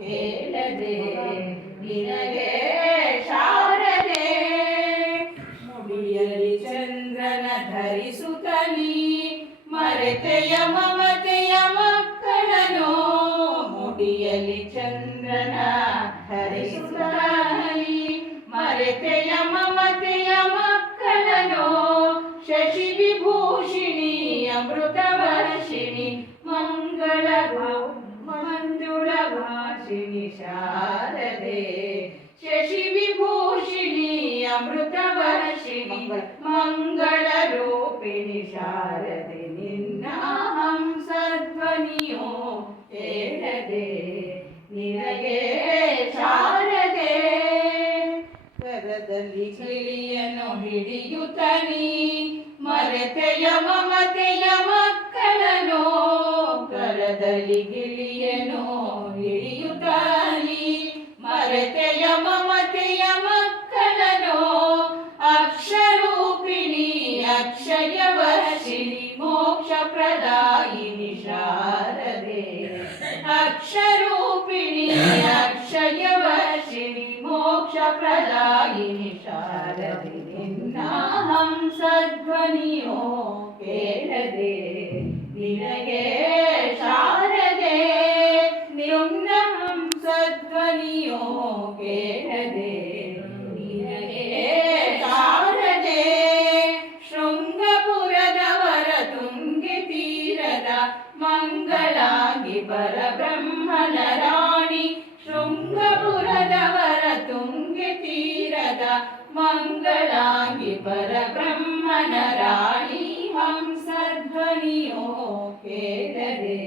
ಕೇಳದೆ ನಿನಗೆ ಶಾರದೆ ಮುಡಿಯಲಿ ಚಂದ್ರನ ಧರಿಸುತ್ತಲಿ ಮರೆತೆಯ ಮಮತೆಯ ಮಕ್ಕಳನು ಮುಡಿಯಲಿ ಚಂದ್ರನ ಧರಿಸುತ್ತಲಿ ಮರೆತೆಯ ಮಮತೆಯ ಮಕ್ಕಳನು ಶಶಿ ವಿಭೂಷಿಣಿ ಅಮೃತ ವರ್ಷಿಣಿ ಮಂಗಳ ಮಂಜುಳ ಭಾಷಿಣಿ ಶಾರದೆ ಶಶಿ ವಿಭೂಷಿಣಿ ಅಮೃತ ವರ್ಷಿಣಿ ಮಂಗಳ ರೂಪಿಣಿ ಶಾರದೆ ನಿನ್ನ ಹಂಸಧ್ವನಿಯೋ ಕೇಳದೆ ನಿನಗೆ ಶಾರದೆ ಕರದಲ್ಲಿ ಗಿಳಿಯನ್ನು ಹಿಡಿಯುತ್ತನಿ ಮರೆತೆಯ ಮಮತೆಯ ಮಕ್ಕಳನು ಕರದಲ್ಲಿ ಗಿಳಿಯನ್ನು ಹಿಡಿಯುತ್ತನಿ ಮರೆತೆಯ ಮಮತೆಯ ಮಕ್ಕಳನು ಅಕ್ಷರೂಪಿಣಿ ಅಕ್ಷಯ ವರ್ಷಿಣಿ ಮೋಕ್ಷ ಪ್ರದಾಯಿನಿ ಶಾರದೆ ಅಕ್ಷರೂಪಿಣಿ ಅಕ್ಷಯ ವರ್ಷಿಣಿ ಮೋಕ್ಷ ಪ್ರದಾಯಿನಿ ಶಾರದೆ ನಿನ್ನ ಹಂಸಧ್ವನಿಯೋ ಕೇಳದೆ ನಿನಗೆ ಶಾರದೆ ನಿನ್ನ ಹಂಸಧ್ವನಿಯೋ ಕೇಳದೆ ನಿನಗೆ ಶಾರದೆ ಶೃಂಗಪುರದವರ ತುಂಗೆ ತೀರದ ಮಂಗಳಾಂಗಿ ಪರಬ್ರಹ್ಮನ ರಾಣಿ ಶೃಂಗಪುರದವರ ತುಂಗೆ ತೀರದ ಮಂಗಳಾಂಗಿ ಪರಬ್ರಹ್ಮನ ರಾಣಿ ಹಂಸಧ್ವನಿಯೋ ಕೇಳದೆ